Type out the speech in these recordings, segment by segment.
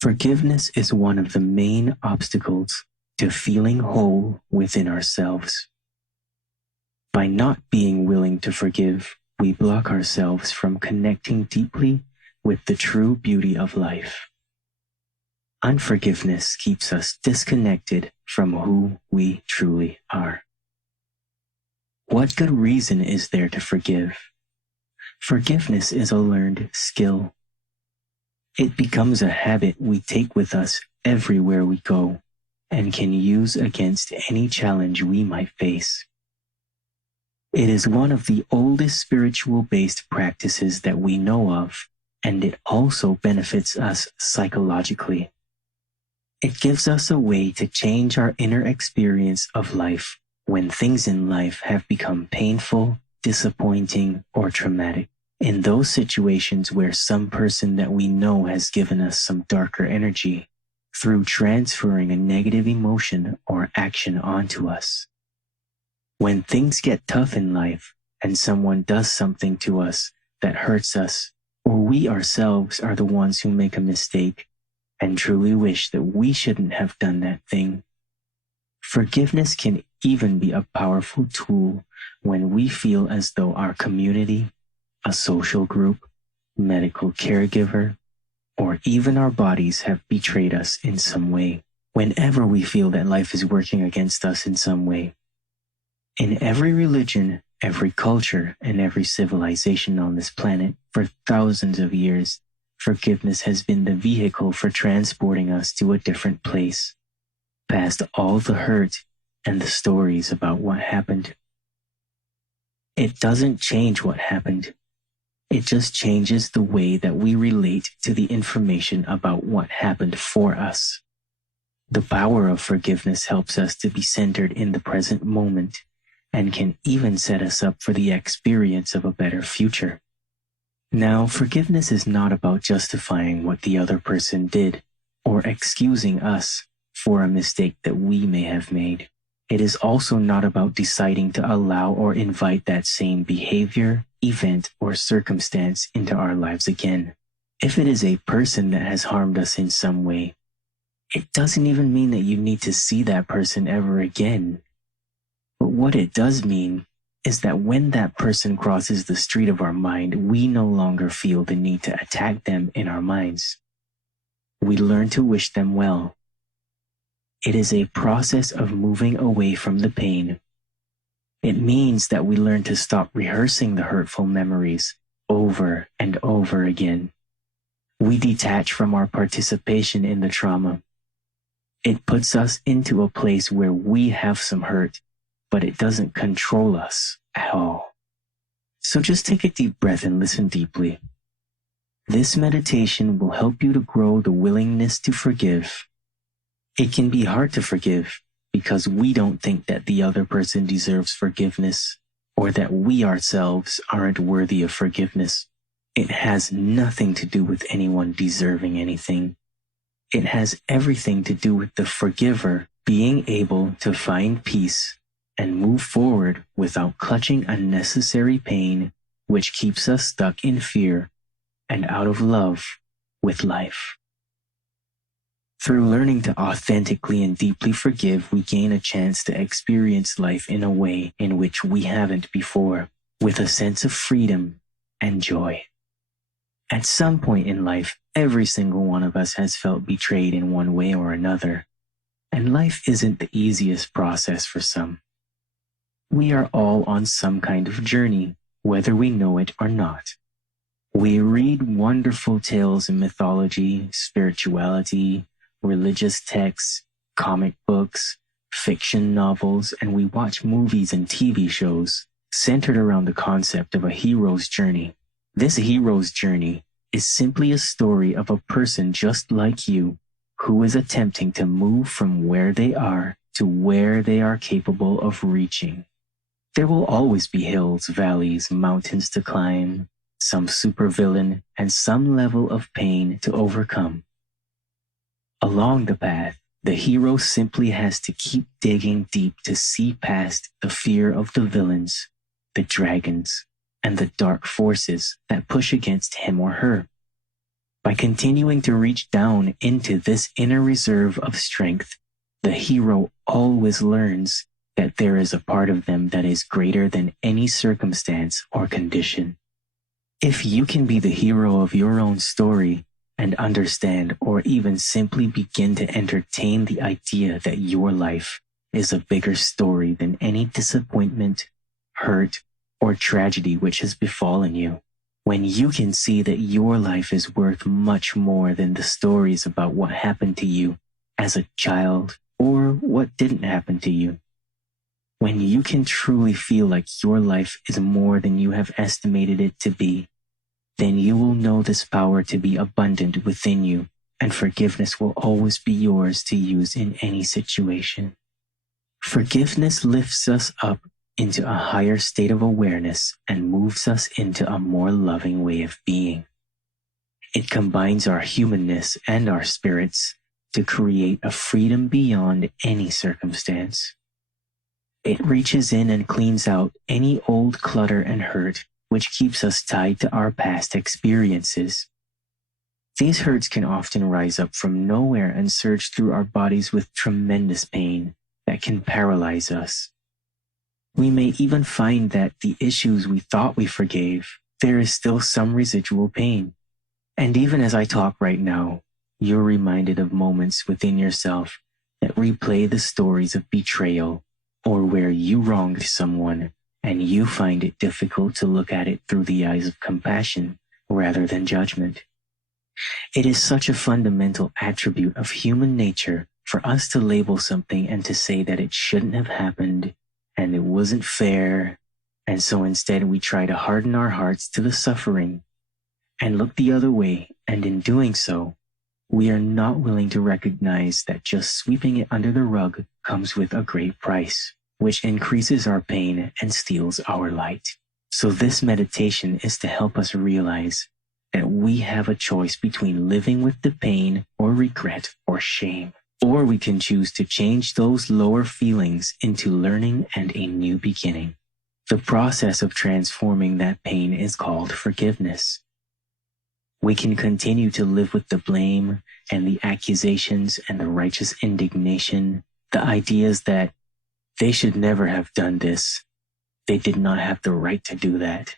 Forgiveness is one of the main obstacles to feeling whole within ourselves. By not being willing to forgive, we block ourselves from connecting deeply with the true beauty of life. Unforgiveness keeps us disconnected from who we truly are. What good reason is there to forgive? Forgiveness is a learned skill. It becomes a habit we take with us everywhere we go and can use against any challenge we might face. It is one of the oldest spiritual-based practices that we know of, and it also benefits us psychologically. It gives us a way to change our inner experience of life when things in life have become painful, disappointing, or traumatic. In those situations where some person that we know has given us some darker energy through transferring a negative emotion or action onto us. When things get tough in life and someone does something to us that hurts us, or we ourselves are the ones who make a mistake and truly wish that we shouldn't have done that thing, forgiveness can even be a powerful tool when we feel as though our community, a social group, medical caregiver, or even our bodies have betrayed us in some way. Whenever we feel that life is working against us in some way. In every religion, every culture, and every civilization on this planet for thousands of years, forgiveness has been the vehicle for transporting us to a different place, past all the hurt and the stories about what happened. It doesn't change what happened. It just changes the way that we relate to the information about what happened for us. The power of forgiveness helps us to be centered in the present moment and can even set us up for the experience of a better future. Now, forgiveness is not about justifying what the other person did or excusing us for a mistake that we may have made. It is also not about deciding to allow or invite that same behavior, event, or circumstance into our lives again. If it is a person that has harmed us in some way, it doesn't even mean that you need to see that person ever again. But what it does mean is that when that person crosses the street of our mind, we no longer feel the need to attack them in our minds. We learn to wish them well. It is a process of moving away from the pain. It means that we learn to stop rehearsing the hurtful memories over and over again. We detach from our participation in the trauma. It puts us into a place where we have some hurt, but it doesn't control us at all. So just take a deep breath and listen deeply. This meditation will help you to grow the willingness to forgive. It can be hard to forgive because we don't think that the other person deserves forgiveness or that we ourselves aren't worthy of forgiveness. It has nothing to do with anyone deserving anything. It has everything to do with the forgiver being able to find peace and move forward without clutching unnecessary pain, which keeps us stuck in fear and out of love with life. Through learning to authentically and deeply forgive, we gain a chance to experience life in a way in which we haven't before, with a sense of freedom and joy. At some point in life, every single one of us has felt betrayed in one way or another, and life isn't the easiest process for some. We are all on some kind of journey, whether we know it or not. We read wonderful tales in mythology, spirituality, religious texts, comic books, fiction novels, and we watch movies and TV shows centered around the concept of a hero's journey. This hero's journey is simply a story of a person just like you who is attempting to move from where they are to where they are capable of reaching. There will always be hills, valleys, mountains to climb, some supervillain, and some level of pain to overcome. Along the path, the hero simply has to keep digging deep to see past the fear of the villains, the dragons, and the dark forces that push against him or her. By continuing to reach down into this inner reserve of strength, the hero always learns that there is a part of them that is greater than any circumstance or condition. If you can be the hero of your own story and understand or even simply begin to entertain the idea that your life is a bigger story than any disappointment, hurt, or tragedy which has befallen you, when you can see that your life is worth much more than the stories about what happened to you as a child or what didn't happen to you, when you can truly feel like your life is more than you have estimated it to be, then you will know this power to be abundant within you, and forgiveness will always be yours to use in any situation. Forgiveness lifts us up into a higher state of awareness and moves us into a more loving way of being. It combines our humanness and our spirits to create a freedom beyond any circumstance. It reaches in and cleans out any old clutter and hurt which keeps us tied to our past experiences. These hurts can often rise up from nowhere and surge through our bodies with tremendous pain that can paralyze us. We may even find that the issues we thought we forgave, there is still some residual pain. And even as I talk right now, you're reminded of moments within yourself that replay the stories of betrayal, or where you wronged someone and you find it difficult to look at it through the eyes of compassion rather than judgment. It is such a fundamental attribute of human nature for us to label something and to say that it shouldn't have happened and it wasn't fair, and so instead we try to harden our hearts to the suffering and look the other way, and in doing so, we are not willing to recognize that just sweeping it under the rug comes with a great price, which increases our pain and steals our light. So this meditation is to help us realize that we have a choice between living with the pain or regret or shame, or we can choose to change those lower feelings into learning and a new beginning. The process of transforming that pain is called forgiveness. We can continue to live with the blame and the accusations and the righteous indignation, the ideas that they should never have done this. They did not have the right to do that.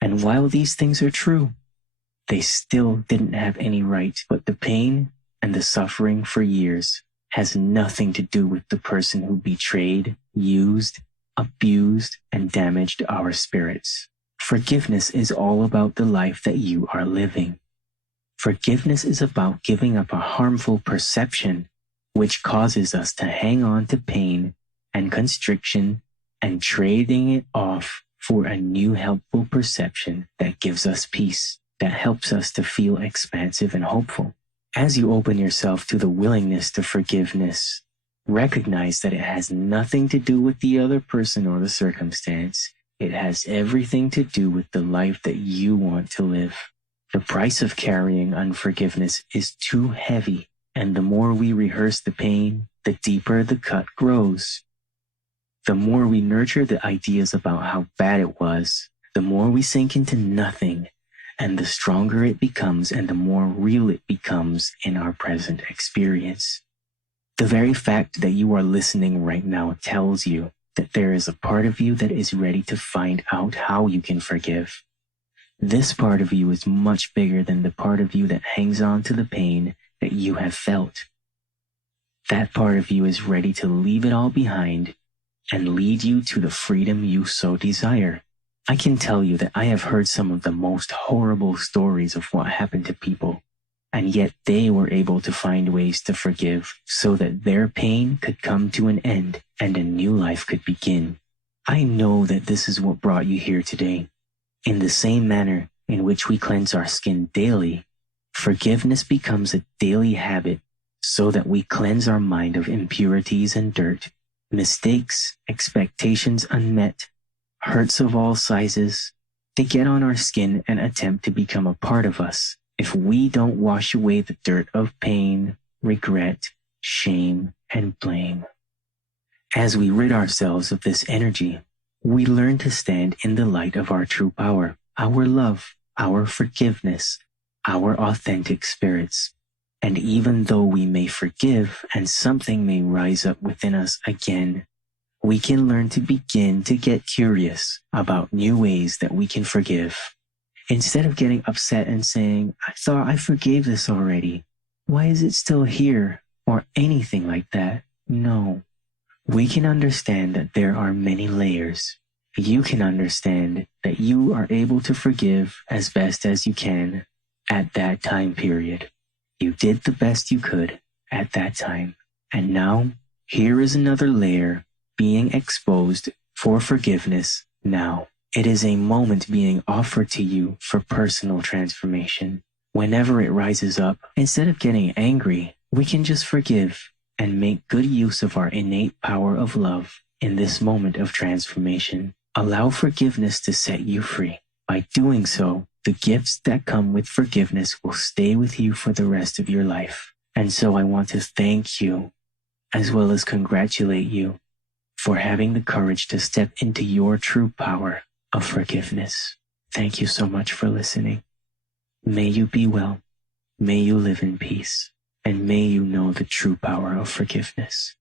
And while these things are true, they still didn't have any right. But the pain and the suffering for years has nothing to do with the person who betrayed, used, abused, and damaged our spirits. Forgiveness is all about the life that you are living. Forgiveness is about giving up a harmful perception which causes us to hang on to pain and constriction and trading it off for a new helpful perception that gives us peace, that helps us to feel expansive and hopeful. As you open yourself to the willingness to forgiveness, recognize that it has nothing to do with the other person or the circumstance. It has everything to do with the life that you want to live. The price of carrying unforgiveness is too heavy, and the more we rehearse the pain, the deeper the cut grows. The more we nurture the ideas about how bad it was, the more we sink into nothing, and the stronger it becomes and the more real it becomes in our present experience. The very fact that you are listening right now tells you that there is a part of you that is ready to find out how you can forgive. This part of you is much bigger than the part of you that hangs on to the pain that you have felt. That part of you is ready to leave it all behind and lead you to the freedom you so desire. I can tell you that I have heard some of the most horrible stories of what happened to people, and yet they were able to find ways to forgive so that their pain could come to an end and a new life could begin. I know that this is what brought you here today. In the same manner in which we cleanse our skin daily, forgiveness becomes a daily habit so that we cleanse our mind of impurities and dirt, mistakes, expectations unmet, hurts of all sizes. They get on our skin and attempt to become a part of us if we don't wash away the dirt of pain, regret, shame, and blame. As we rid ourselves of this energy, we learn to stand in the light of our true power, our love, our forgiveness, our authentic spirits. And even though we may forgive and something may rise up within us again, we can learn to begin to get curious about new ways that we can forgive. Instead of getting upset and saying, I thought I forgave this already. Why is it still here? Or anything like that. No. We can understand that there are many layers. You can understand that you are able to forgive as best as you can at that time period. You did the best you could at that time. And now, here is another layer being exposed for forgiveness now. It is a moment being offered to you for personal transformation. Whenever it rises up, instead of getting angry, we can just forgive and make good use of our innate power of love in this moment of transformation. Allow forgiveness to set you free. By doing so, the gifts that come with forgiveness will stay with you for the rest of your life. And so I want to thank you, as well as congratulate you, for having the courage to step into your true power of forgiveness. Thank you so much for listening. May you be well. May you live in peace. And may you know the true power of forgiveness.